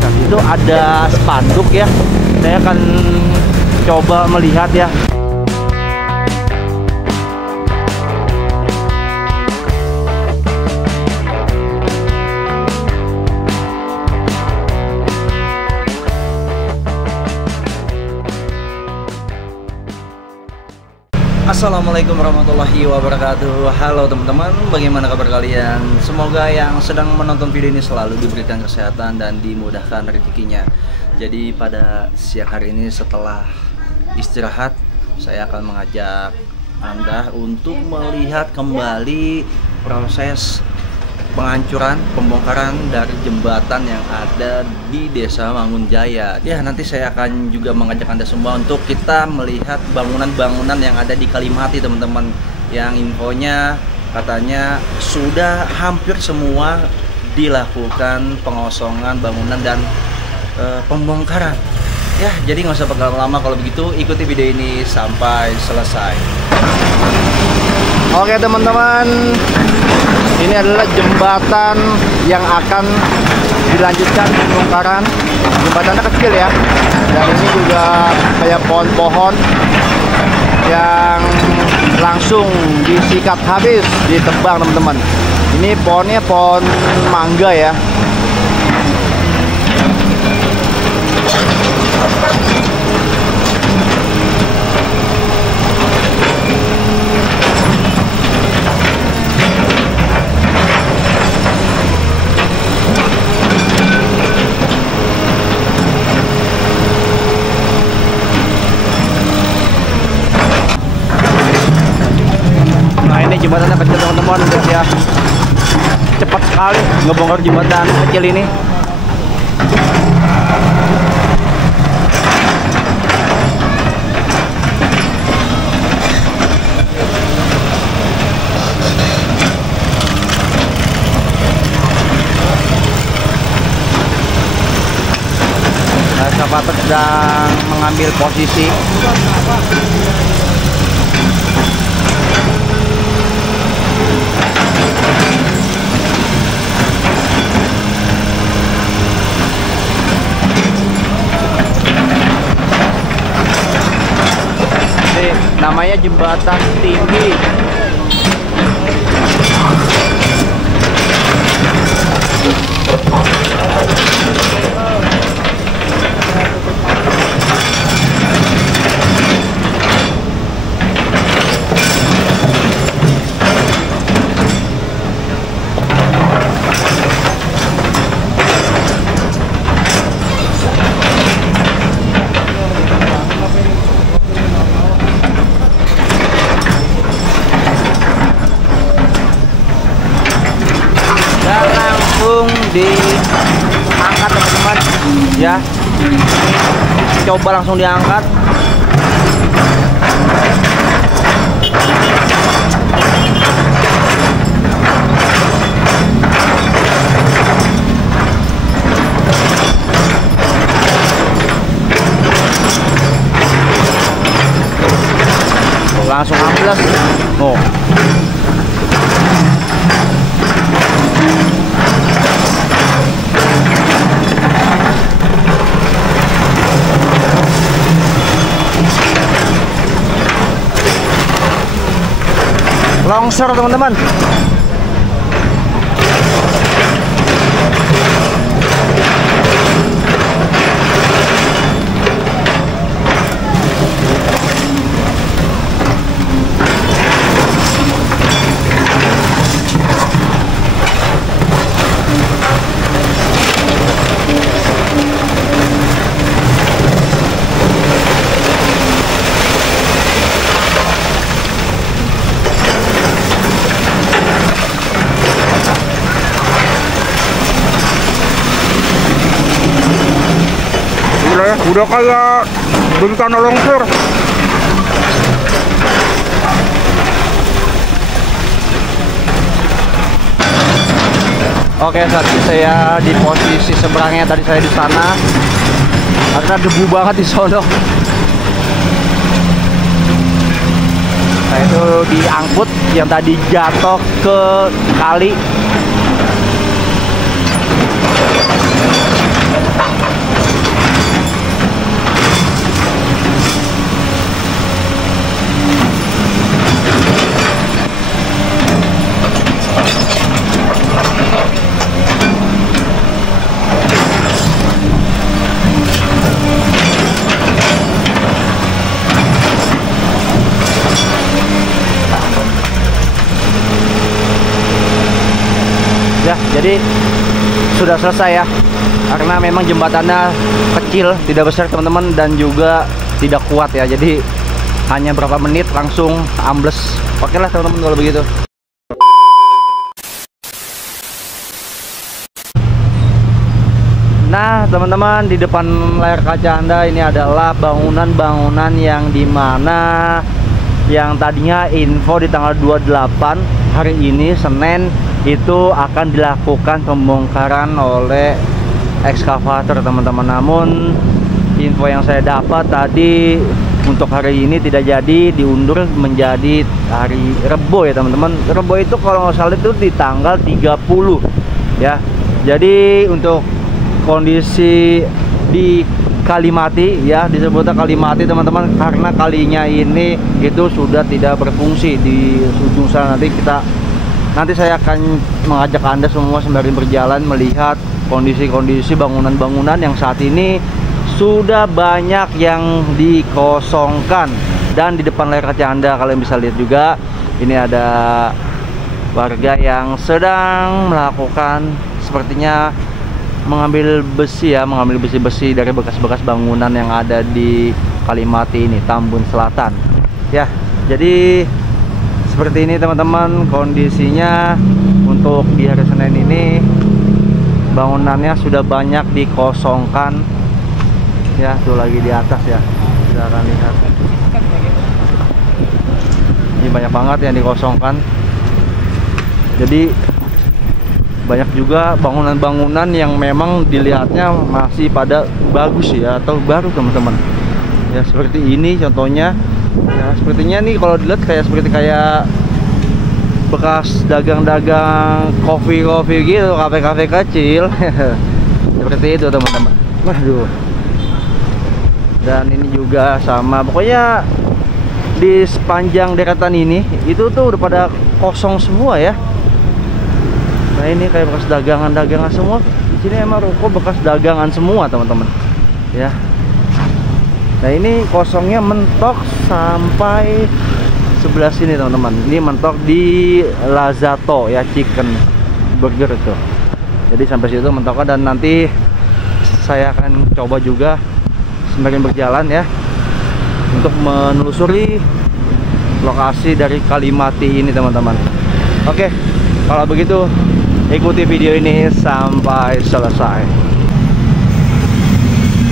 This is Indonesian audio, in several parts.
Nah, itu ada spanduk ya. Saya akan coba melihat ya. Assalamualaikum warahmatullahi wabarakatuh. Halo teman-teman, bagaimana kabar kalian? Semoga yang sedang menonton video ini selalu diberikan kesehatan dan dimudahkan rezekinya. Jadi pada siang hari ini setelah istirahat, saya akan mengajak Anda untuk melihat kembali proses penghancuran, pembongkaran dari jembatan yang ada di Desa Mangunjaya. Ya, nanti saya akan juga mengajak Anda semua untuk kita melihat bangunan-bangunan yang ada di Kalimati, teman-teman. Yang infonya katanya sudah hampir semua dilakukan pengosongan bangunan dan pembongkaran. Ya, jadi nggak usah berlama-lama kalau begitu, ikuti video ini sampai selesai. Oke teman-teman, ini adalah jembatan yang akan dilanjutkan pembongkaran. Jembatannya kecil ya, dan ini juga kayak pohon-pohon yang langsung disikat habis, ditebang teman-teman. Ini pohonnya pohon mangga ya. Jembatannya kecil teman-teman, ya cepat sekali ngebongkar jembatan kecil ini. Ekskavator sedang mengambil posisi. Namanya jembatan tinggi. Diangkat teman-teman ya, coba langsung diangkat. Langsung ambles. Oh, longsor teman-teman. Udah kayak bencana longsor. Oke, saat ini saya di posisi seberangnya, tadi saya di sana karena debu banget di sono. Nah, itu diangkut yang tadi jatuh ke kali. Jadi sudah selesai ya, karena memang jembatannya kecil, tidak besar teman-teman, dan juga tidak kuat ya. Jadi hanya berapa menit langsung ambles. Oke lah teman-teman kalau begitu. Nah teman-teman, di depan layar kaca Anda ini adalah bangunan-bangunan yang dimana yang tadinya info di tanggal 28 hari ini Senin itu akan dilakukan pembongkaran oleh ekskavator teman-teman. Namun info yang saya dapat tadi untuk hari ini tidak jadi, diundur menjadi hari Rebo ya teman-teman. Rebo itu kalau nggak salah itu di tanggal 30 ya. Jadi untuk kondisi di Kalimati ya, disebutnya Kalimati teman-teman karena kalinya ini itu sudah tidak berfungsi di ujung sana. Nanti saya akan mengajak Anda semua sembari berjalan melihat kondisi-kondisi bangunan-bangunan yang saat ini sudah banyak yang dikosongkan. Dan di depan layar kaca Anda kalian bisa lihat juga ini ada warga yang sedang melakukan sepertinya mengambil besi ya, mengambil besi-besi dari bekas-bekas bangunan yang ada di Kalimati ini, Tambun Selatan ya. Jadi seperti ini teman-teman kondisinya untuk di hari Senin ini. Bangunannya sudah banyak dikosongkan ya, tuh lagi di atas ya, kita akan lihat ini banyak banget yang dikosongkan. Jadi banyak juga bangunan-bangunan yang memang dilihatnya masih pada bagus ya, atau baru teman-teman ya, seperti ini contohnya ya. Sepertinya nih kalau dilihat kayak bekas dagang-dagang kopi gitu, kafe-kafe kecil seperti itu teman-teman. Waduh. Dan ini juga sama, pokoknya di sepanjang deretan ini itu tuh udah pada kosong semua ya. Nah ini kayak bekas dagangan semua. Di sini emang ruko bekas dagangan semua teman-teman ya. Nah ini kosongnya mentok sampai sebelah sini teman-teman. Ini mentok di Lazato ya, chicken burger itu. Jadi sampai situ mentoknya, dan nanti saya akan coba juga semakin berjalan ya untuk menelusuri lokasi dari Kalimati ini teman-teman. Oke, kalau begitu ikuti video ini sampai selesai.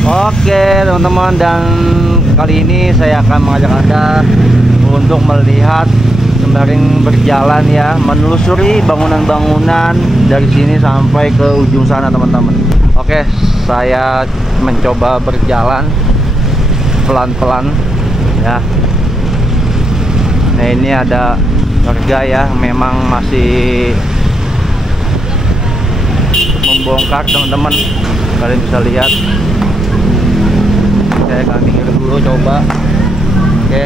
Oke teman-teman, dan kali ini saya akan mengajak Anda untuk melihat sembari berjalan ya, menelusuri bangunan-bangunan dari sini sampai ke ujung sana teman-teman. Oke, saya mencoba berjalan pelan-pelan ya. Nah ini ada warga ya, memang masih membongkar teman-teman, kalian bisa lihat. Saya akan minggir dulu coba. Oke.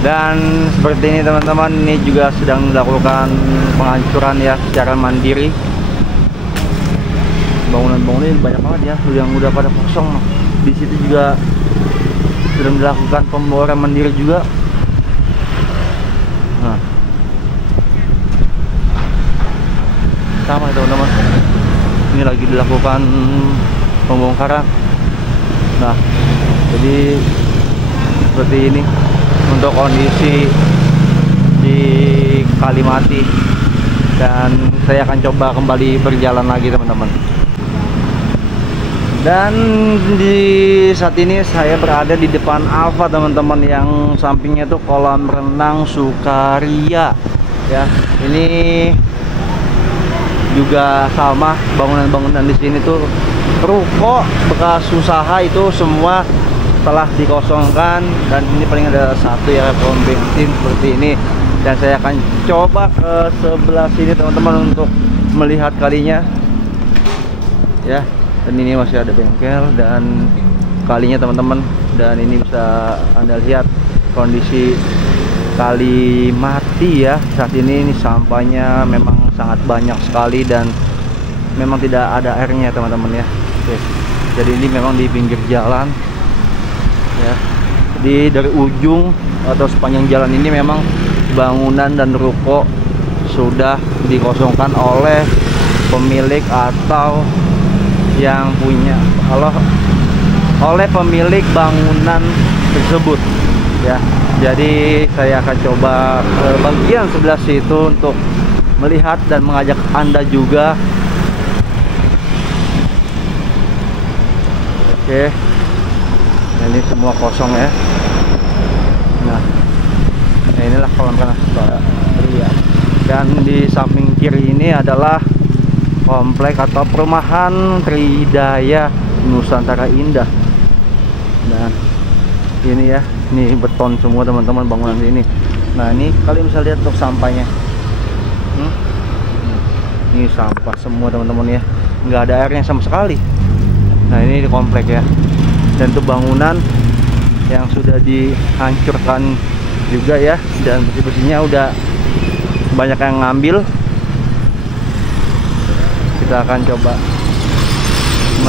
Dan seperti ini teman-teman, ini juga sedang dilakukan penghancuran ya secara mandiri. Bangunan-bangunan banyak banget ya yang udah pada kosong. Di situ juga sedang dilakukan pemboran mandiri juga. Nah, sama teman-teman, ini lagi dilakukan pembongkaran. Nah, jadi seperti ini untuk kondisi di Kalimati, dan saya akan coba kembali berjalan lagi teman-teman. Dan di saat ini saya berada di depan Alfa teman-teman, yang sampingnya itu kolam renang Sukaria ya. Ini juga sama, bangunan-bangunan di sini tuh ruko bekas usaha itu semua telah dikosongkan, dan ini paling ada satu ya, pom bensin seperti ini. Dan saya akan coba ke sebelah sini teman-teman untuk melihat kalinya ya. Dan ini masih ada bengkel dan kalinya teman-teman, dan ini bisa Anda lihat kondisi Kalimati ya. Saat ini sampahnya memang sangat banyak sekali dan memang tidak ada airnya teman-teman ya. Oke. Jadi ini memang di pinggir jalan ya. Jadi dari ujung atau sepanjang jalan ini memang bangunan dan ruko sudah dikosongkan oleh pemilik atau yang punya, kalau oleh pemilik bangunan tersebut ya. Jadi saya akan coba ke bagian sebelah situ untuk melihat dan mengajak Anda juga. Oke, nah, ini semua kosong ya. Nah, inilah kolam renang Satria. Dan di samping kiri ini adalah komplek atau perumahan Tridaya Nusantara Indah. Dan ini ya, ini beton semua teman-teman bangunan ini. Nah, ini kalian bisa lihat untuk sampahnya. Ini sampah semua teman-teman ya, nggak ada airnya sama sekali. Nah, ini di komplek ya. Dan itu bangunan yang sudah dihancurkan juga ya, dan bersih-bersihnya udah banyak yang ngambil. Kita akan coba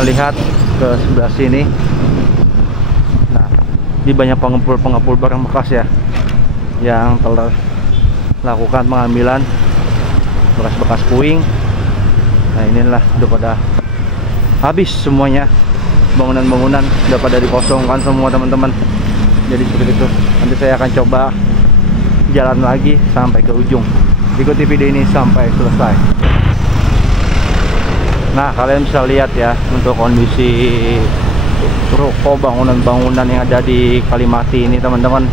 melihat ke sebelah sini. Nah, di banyak pengepul barang bekas ya, yang telah lakukan pengambilan bekas-bekas puing. Nah, inilah udah pada habis semuanya, bangunan-bangunan udah pada dikosongkan semua teman-teman. Jadi seperti itu. Nanti saya akan coba jalan lagi sampai ke ujung. Ikuti video ini sampai selesai. Nah, kalian bisa lihat ya untuk kondisi ruko bangunan-bangunan yang ada di Kalimati ini teman-teman.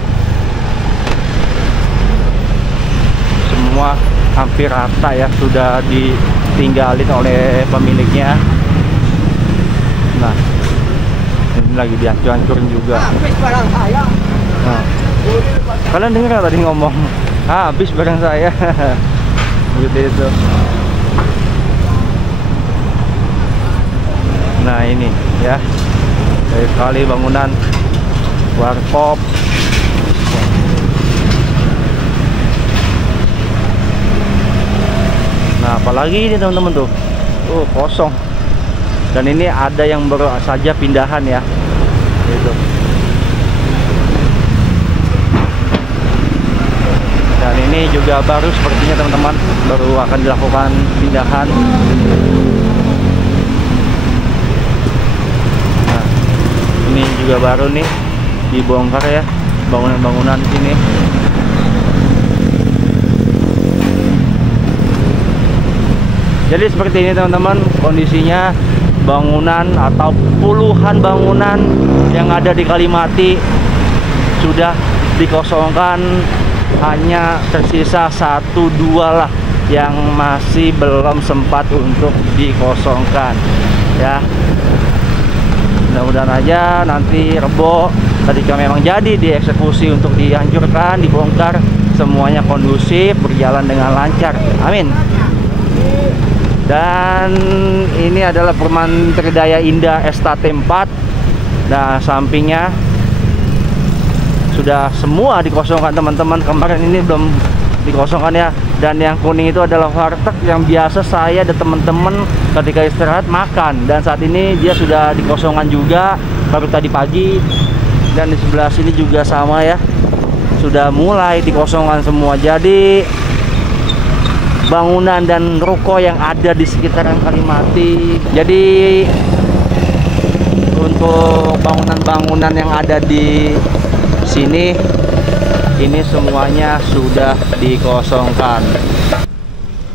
Semua hampir rata ya, sudah ditinggalin oleh pemiliknya. Nah, ini lagi dihancur-hancurin juga. Habis barang saya. Nah, kalian dengar tadi ngomong habis barang saya. Gitu itu. Nah, ini ya, dari sekali bangunan warkop. Nah, apalagi ini teman-teman tuh, kosong. Dan ini ada yang baru saja pindahan ya, gitu. Dan ini juga baru sepertinya teman-teman, baru akan dilakukan pindahan. Nah, ini juga baru nih dibongkar ya, bangunan-bangunan di sini. Jadi seperti ini teman-teman kondisinya, bangunan atau puluhan bangunan yang ada di Kalimati sudah dikosongkan. Hanya tersisa 1-2 lah yang masih belum sempat untuk dikosongkan ya. Mudah-mudahan aja nanti Rebo ketika memang jadi dieksekusi untuk dihancurkan, dibongkar, semuanya kondusif, berjalan dengan lancar. Amin. Dan ini adalah perumahan Tridaya Indah Estate 4. Nah, sampingnya sudah semua dikosongkan teman-teman. Kemarin ini belum dikosongkan ya. Dan yang kuning itu adalah warteg yang biasa saya dan teman-teman ketika istirahat makan. Dan saat ini dia sudah dikosongkan juga, baru tadi pagi. Dan di sebelah sini juga sama ya, sudah mulai dikosongkan semua. Jadi bangunan dan ruko yang ada di sekitaran Kalimati. Jadi untuk bangunan-bangunan yang ada di sini ini semuanya sudah dikosongkan.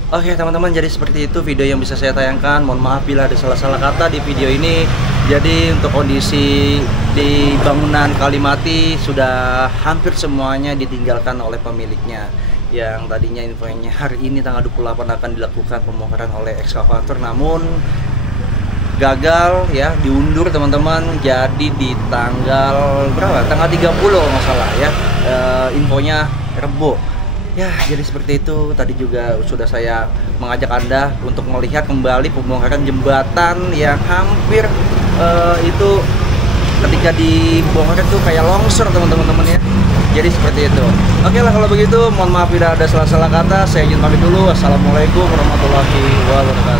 Oke teman-teman, jadi seperti itu video yang bisa saya tayangkan. Mohon maaf bila ada salah-salah kata di video ini. Jadi untuk kondisi di bangunan Kalimati sudah hampir semuanya ditinggalkan oleh pemiliknya. Yang tadinya infonya hari ini tanggal 28 akan dilakukan pembongkaran oleh ekskavator, namun gagal ya, diundur teman-teman. Jadi di tanggal berapa? Tanggal 30 nggak salah ya, infonya Rebo ya. Jadi seperti itu. Tadi juga sudah saya mengajak Anda untuk melihat kembali pembongkaran jembatan yang hampir itu ketika dibongkar itu kayak longsor teman-teman ya. Jadi seperti itu. Oke lah kalau begitu, mohon maaf bila ada salah-salah kata. Saya izin pamit dulu. Assalamualaikum warahmatullahi wabarakatuh.